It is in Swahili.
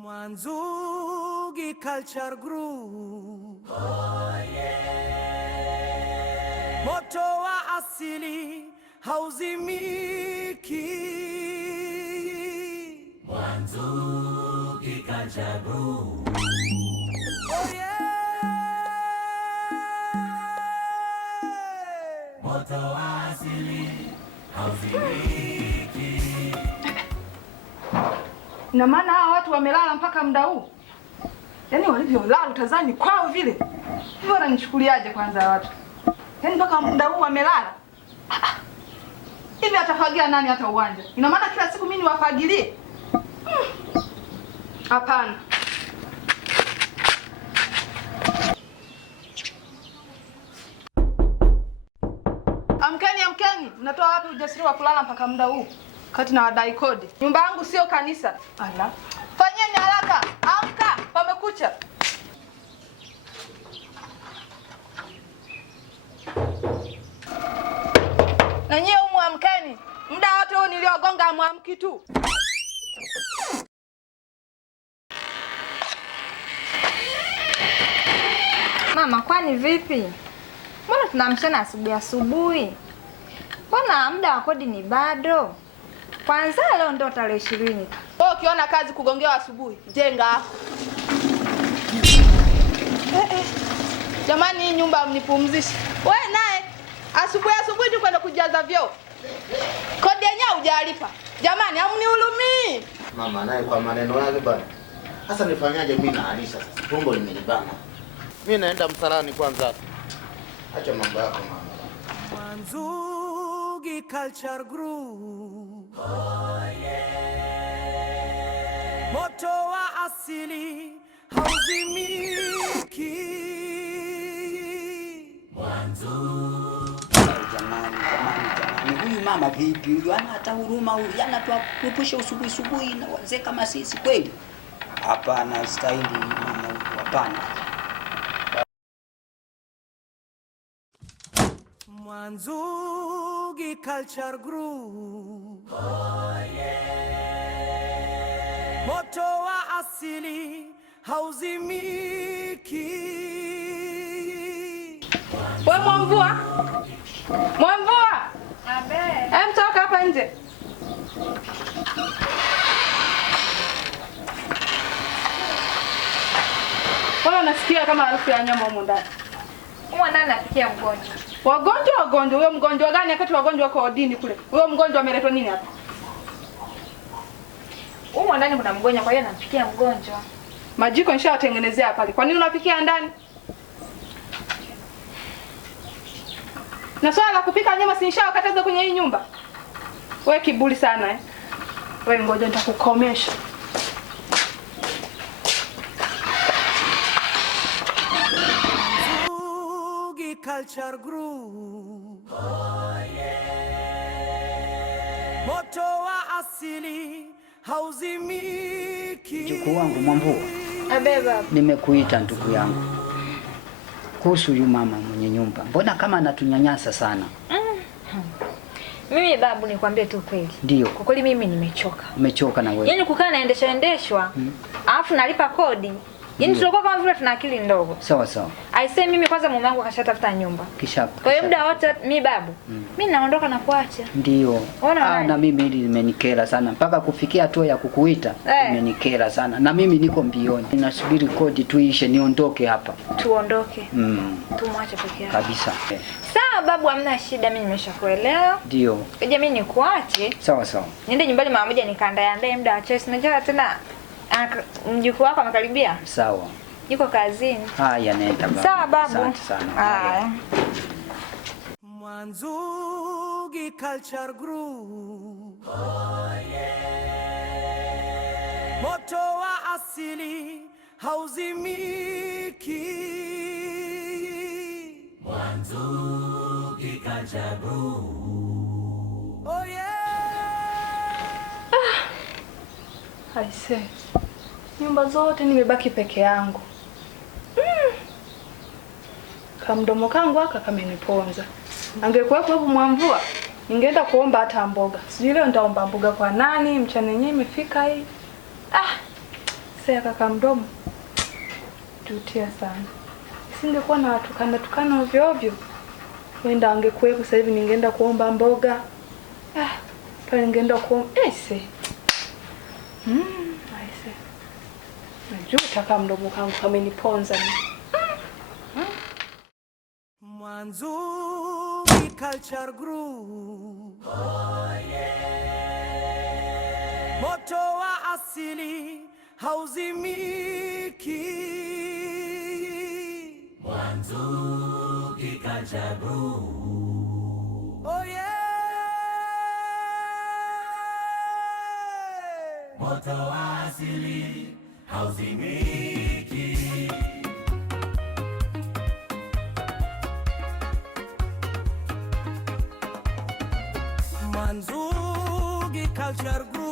Mwanzugi Culture Group. Oh yeah. Moto wa asili hauzimiki. Mwanzugi Culture Group. Oh yeah. Moto wa asili hauzimiki. Na maana hawa watu wamelala mpaka muda huu? Yaani walivyolala utazani kwao vile. Hivyo wananichukuliaje kwanza watu? Yaani mpaka muda huu wamelala? Hivi atafagia nani hata uwanja? Ina maana kila siku mimi niwafagilie? Hapana. Amkeni, mnatoa wapi ujasiri wa kulala mpaka muda huu? Kati na wadai kodi. Nyumba yangu sio kanisa. Ala. Fanyeni haraka. Amka, pamekucha. Na nyie humu amkeni. Muda wote huu niliogonga amwamki tu. Mama, kwani vipi? Mbona tunamshana asubuhi? Mbona muda wa kodi ni bado? Kwanza leo ndo tarehe 20. Wewe ukiona kazi kugongewa asubuhi, jenga hapo. Jamani, hii nyumba mnipumzishe. Wewe naye asubuhi tu kwenda kujaza vyoo. Kodi yenyewe hujalipa. Jamani, hamnihurumii. Mama naye kwa maneno yake bwana. Sasa nifanyaje mimi na Alisa sasa? Tumbo limenibana. Mimi naenda msalani kwanza. Acha mambo yako mama. Mwanzugi Culture Group. Oh yeah. Moto wa asili hauzimiki. Mwanzugi. Jamani. Huyu mama vipi? Huyu ana hata huruma huyu. Yana tuapushe usubuhi na wazee kama sisi kweli? Hapana, stahili mama huyu. Hapana. Mwanzugi Culture Group. Oh yeah. Moto wa asili hauzimiki. Wewe Mwamvua? Abe. Toka hapa nje. Wala nasikia kama harufu ya nyama huko ndani. Huwa ndani nafikia mgonjwa. Wagonjwa? Huyo mgonjwa gani wakati wagonjwa wako odini kule? Huyo mgonjwa ameletwa nini hapa? Huwa ndani kuna mgonjwa, kwa hiyo nampikia mgonjwa. Majiko nishawatengenezea pale. Kwa nini unapikia ndani? Na swala la kupika nyama si nishawakataza kwenye hii nyumba? Wewe kiburi sana Wewe ngoja nitakukomesha. Mwanzugi Culture Group. Oh yeah. Moto wa asili hauzimiki. Mjukuu wangu Mwamvua. Abe baba. Nimekuita ndugu yangu. Kuhusu huyu mama mwenye nyumba. Mbona kama anatunyanyasa sana? Mimi babu, nikwambie tu kweli. Ndio. Kwa kweli mimi nimechoka. Umechoka na wewe. Yaani kukaa naendeshwa. Alafu nalipa kodi. Yaani tulikuwa kama vile tuna akili ndogo. Sawa. Aisee, mimi kwanza mume wangu kashatafuta nyumba. Kwa hiyo muda wote mimi babu, mimi naondoka na kuacha. Ndio. Na mimi hili limenikera sana. Mpaka kufikia hatua ya kukuita limenikera sana. Na mimi niko mbioni. Ninasubiri kodi tuishe niondoke hapa. Tuondoke. Tumwache peke yake. Kabisa. Sawa babu, hamna shida, mimi nimeshakuelewa. Ndio. Ngoja mimi nikuache. Sawa. Niende nyumbani mara moja nikaandae muda wa chess. Unajua tena mjukuu wako amekaribia. Sawa. Yuko kazini. Haya, nenda babu. Sawa babu. Asante sana. Haya. Mwanzugi Culture Group. Oh yeah. Moto wa asili hauzimiki. Mwanzugi Culture Group. Oh yeah. Aisee. Nyumba zote nimebaki peke yangu. Kamdomo kangu aka kameniponza. Angekuwepo hapo Mwamvua, ningeenda kuomba hata mboga. Sijui leo nitaomba mboga kwa nani, mchana yenyewe imefika hii. ya kaka mdomo tutia sana. Singekuwa na tukana ovyo ovyo. Wenda angekuwepo sasa hivi ningeenda kuomba mboga. Pale ningeenda kuomba aise. Aise. Najua kaka mdomo kangu kameniponza. Mwanzugi Culture Group. Oh yeah. Moto wa asili hauzimiki. Mwanzugi Culture Group. Oh yeah. Moto wa asili hauzimiki. Mwanzugi Culture Group.